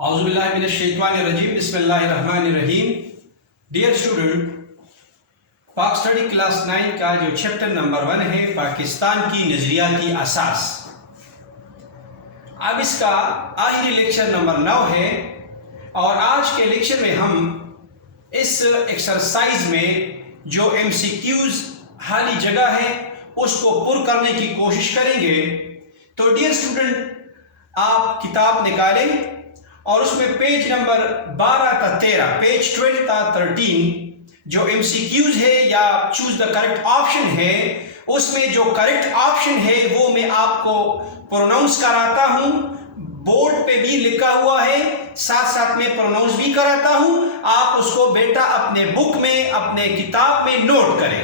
اعوذ باللہ من الشیطان الرجیم بسم اللہ الرحمن الرحیم. ڈیئر اسٹوڈنٹ، پاک اسٹڈی کلاس 9 کا جو چیپٹر نمبر 1 ہے پاکستان کی نظریاتی اساس، اب اس کا آخری لیکچر نمبر 9 ہے اور آج کے لیکچر میں ہم اس ایکسرسائز میں جو ایم سی کیوز خالی جگہ ہے اس کو پر کرنے کی کوشش کریں گے. تو ڈیئر اسٹوڈنٹ، آپ کتاب نکالیں اور اس میں پیج نمبر 12 تا 13، پیج 12 تا 13 جو ایم سی کیوز ہے یا چوز دا کریکٹ آپشن ہے، اس میں جو کریکٹ آپشن ہے وہ میں آپ کو پروناؤنس کراتا ہوں. بورڈ پہ بھی لکھا ہوا ہے، ساتھ ساتھ میں پروناؤنس بھی کراتا ہوں. آپ اس کو بیٹا اپنے بک میں، اپنے کتاب میں نوٹ کریں.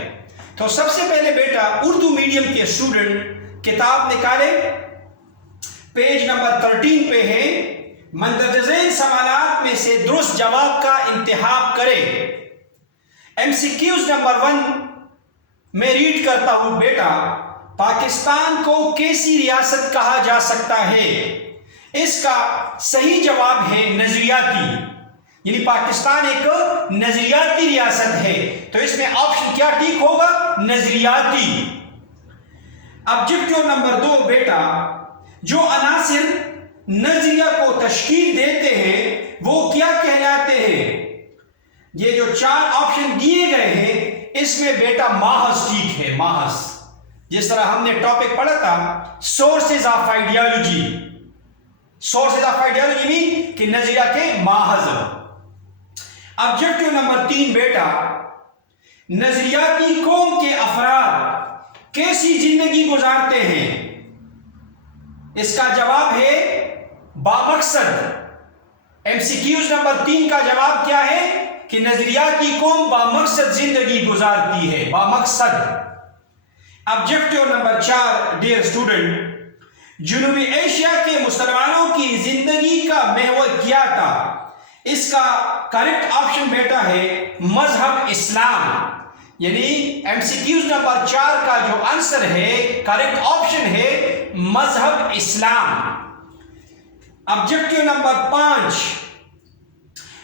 تو سب سے پہلے بیٹا اردو میڈیم کے اسٹوڈنٹ کتاب نکالیں، پیج نمبر 13 پہ ہے. مندرجہ ذیل سوالات میں سے درست جواب کا انتخاب کریں. ایم سی کیوز نمبر 1 میں ریڈ کرتا ہوں. بیٹا، پاکستان کو کیسی ریاست کہا جا سکتا ہے؟ اس کا صحیح جواب ہے نظریاتی، یعنی پاکستان ایک نظریاتی ریاست ہے. تو اس میں آپشن کیا ٹھیک ہوگا؟ نظریاتی. آبجیکٹیو نمبر 2 بیٹا، جو عناصر نظریہ کو تشکیل دیتے ہیں وہ کیا کہلاتے ہیں؟ یہ جو 4 آپشن دیے گئے ہیں اس میں بیٹا ماحظ ٹھیک ہے. ماحظ، جس طرح ہم نے ٹاپک پڑھا تھا sources of ideology. Sources of ideology مین کہ نظریہ کے ماحظ. آبجیکٹیو نمبر 3 بیٹا، نظریاتی قوم کے افراد کیسی زندگی گزارتے ہیں؟ اس کا جواب ہے بامقصد. ایم سی کیوز نمبر 3 کا جواب کیا ہے کہ نظریاتی قوم بامقصد زندگی گزارتی ہے. بامقصد. آبجیکٹیو نمبر 4 ڈیئر اسٹوڈنٹ، جنوبی ایشیا کے مسلمانوں کی زندگی کا محور کیا تھا؟ اس کا کریکٹ آپشن بیٹا ہے مذہب اسلام. یعنی ایم سی کیوز نمبر 4 کا جو آنسر ہے، کریکٹ آپشن ہے مذہب اسلام. آبجیکٹیو نمبر 5،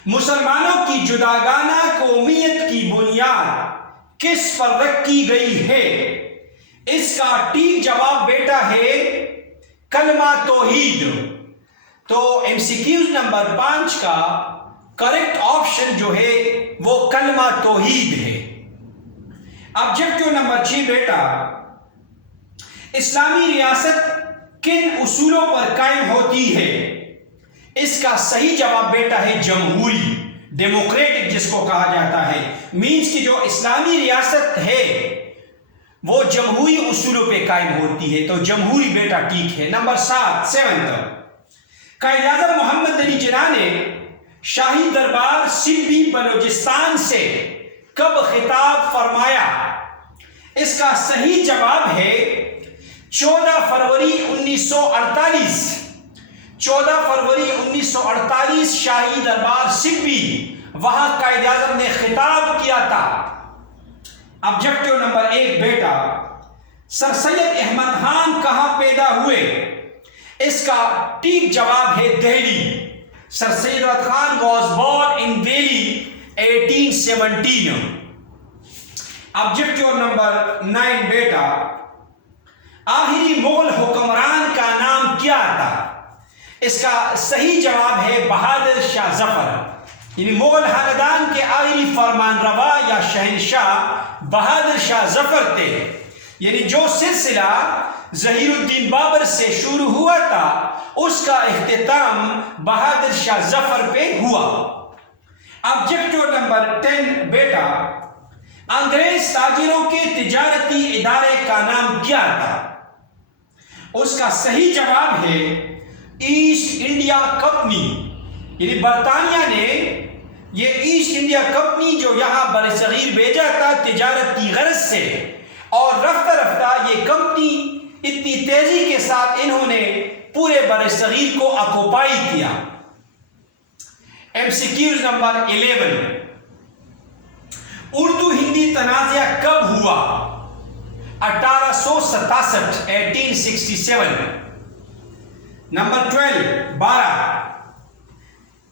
مسلمانوں کی جداگانہ قومیت کی بنیاد کس پر رکھی گئی ہے؟ اس کا ٹھیک جواب بیٹا ہے کلمہ توحید. تو ایم سی کیوز نمبر 5 کا کریکٹ آپشن جو ہے وہ کلمہ توحید ہے. آبجیکٹیو نمبر 6 بیٹا، اسلامی ریاست کن اصولوں پر قائم ہوتی ہے؟ اس کا صحیح جواب بیٹا ہے جمہوری، ڈیموکریٹک جس کو کہا جاتا ہے. مینس کی جو اسلامی ریاست ہے وہ جمہوری اصولوں پہ قائم ہوتی ہے. تو جمہوری بیٹا ٹھیک ہے. نمبر 7 قائد اعظم محمد علی جناح نے شاہی دربار سندھی بلوچستان سے کب خطاب فرمایا؟ اس کا صحیح جواب ہے 14 فروری 1948. 14 فروری 1948 شاہی دربار سندھی، وہاں قائد اعظم نے خطاب کیا تھا. آبجیکٹیو نمبر 1 بیٹا، سر سید احمد خان کہاں پیدا ہوئے؟ اس کا ٹھیک جواب ہے Delhi. Sir Syed Ahmad Khan was born in Delhi 1817. Objective number 9 بیٹا، آخری مغل حکمران کا نام کیا تھا؟ اس کا صحیح جواب ہے بہادر شاہ ظفر. یعنی مغل خاندان کے آخری فرمان روا یا شہنشاہ بہادر شاہ ظفر تھے. یعنی جو سلسلہ ظہیر الدین بابر سے شروع ہوا تھا اس کا اختتام بہادر شاہ ظفر پہ ہوا. آبجیکٹیو نمبر 10 بیٹا، انگریز تاجروں کے تجارتی ادارے کا نام کیا تھا؟ اس کا صحیح جواب ہے ایسٹ انڈیا کمپنی. یعنی برطانیہ نے یہ ایسٹ انڈیا کمپنی جو یہاں برصغیر بھیجا تھا تجارتی غرض سے، اور رفتہ رفتہ یہ کمپنی اتنی تیزی کے ساتھ انہوں نے پورے برصغیر کو آکوپائی کیا. M C Qs number 11، Urdu Hindi تنازع کب ہوا؟ 1867 1867. Number 12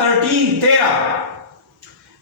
13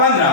15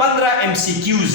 15 MCQs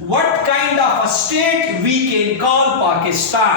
What kind of a state we can call Pakistan?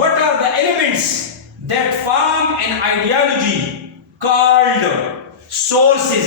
What are the elements that form an ideology called sources?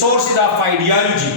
sources of ideology।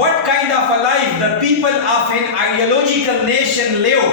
What kind of a life the people of an ideological nation live?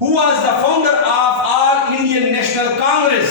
Who was the founder of All Indian National Congress?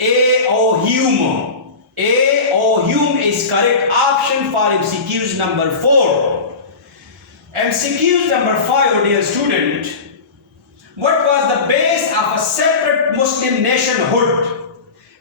A.O. Hume। A.O. Hume is correct option for MCQs number 4. MCQs number 5 dear student, what was the base of a separate Muslim nationhood?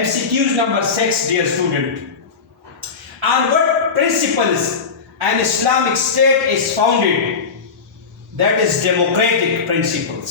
MCQs number 6 dear student, on what principles an Islamic state is founded? That is democratic principles।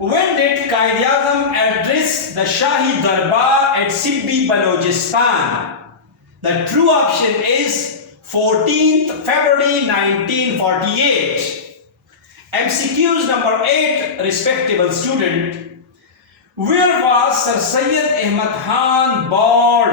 when did Quaid-e-Azam address the Shahi Darbar at Sibbi, Balochistan? The true option is 14th February 1948। MCQs number 8 respectable student, where was Sir Syed Ahmad Khan born?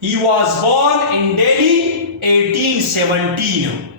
He was born in Delhi 1817,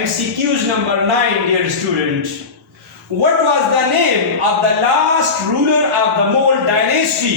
MCQs number 9 dear student, what was the name of the last ruler of the Mughal dynasty?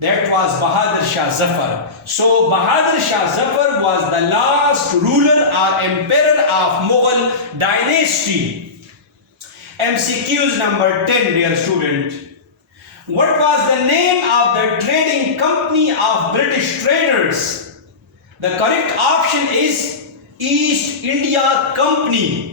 That was Bahadur Shah Zafar. So Bahadur Shah Zafar was the last ruler or emperor of Mughal dynasty. MCQs number 10 dear student, what was the name of the trading company of British traders? The correct option is East India Company।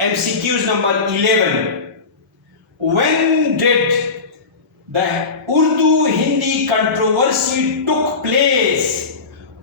MCQs number 11, when did the Urdu-Hindi controversy took place?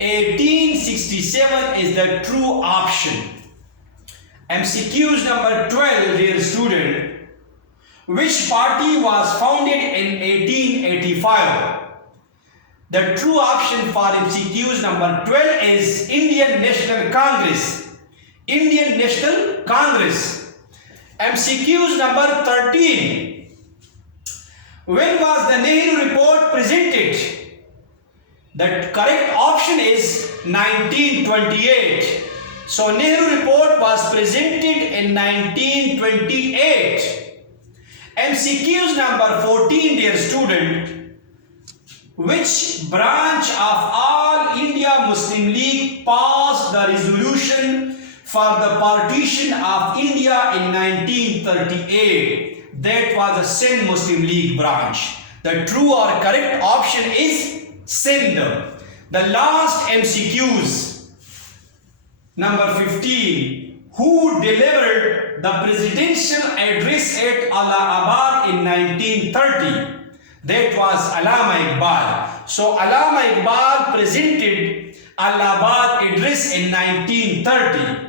1867 is the true option। MCQs number 12 dear student, which party was founded in 1885? The true option for MCQs number 12 is Indian National Congress. Indian National Congress. MCQs number 13. When was the Nehru Report presented? The correct option is 1928. So Nehru Report was presented in 1928. MCQs number 14, dear student. Which branch of All India Muslim League passed the resolution for the partition of India in 1938? That was the Sindh Muslim League branch. The true or correct option is Sindh. The last MCQs. Number 15. Who delivered the presidential address at Allahabad in 1930? That was Allama Iqbal. So Allama Iqbal presented Allahabad address in 1930.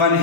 1